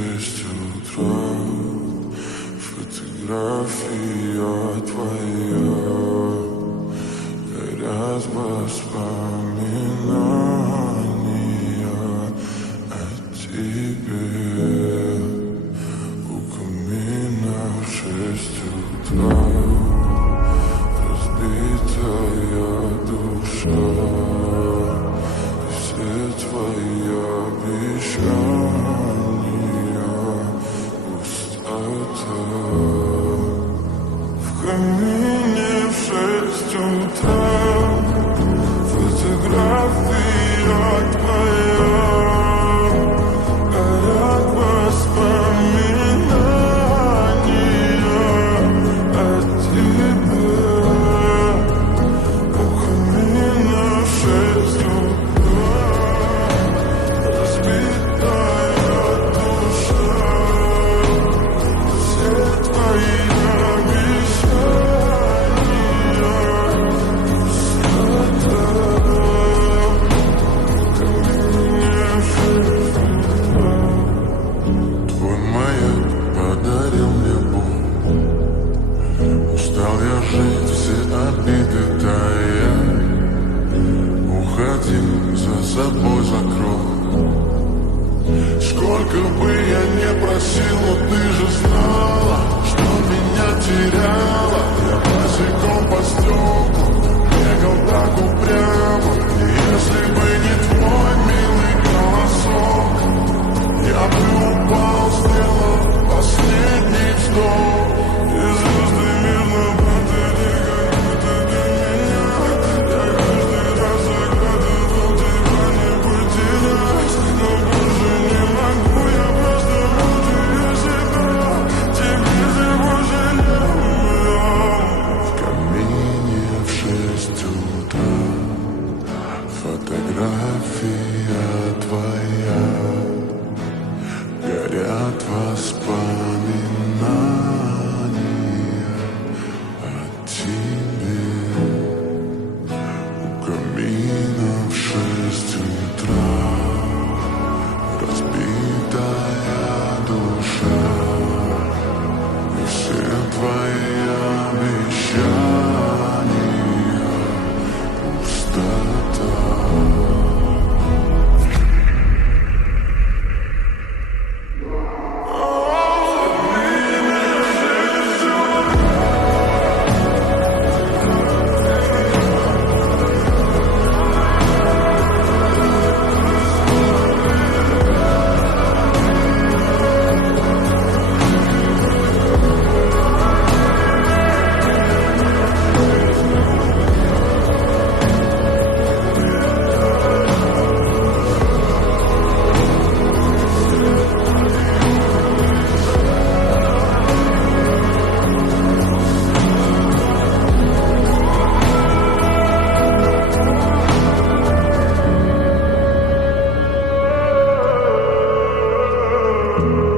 6 утра, фотография твоя, горят воспоминания о тебе. У камина в 6 утра, разбитая душа, и все твои обещания пустота. В камине в 6 утра, фотография твоя, горят воспоминания о тебе. У камина в 6 утра, разбитая душа, все твои жить, все обиды тая. Уходи, за собой закрой. Сколько бы я не просил, но ты же знала, что меня теряла. Я босиком по стеклу бегал так упрямо. И если бы не твой милый голосок, я бы упал, сделал последний вздох. И звезды мирно фотография твоя, горят воспоминания о тебе. У камина в 6 утра, разбитая душа, и все твои обещания пустота. You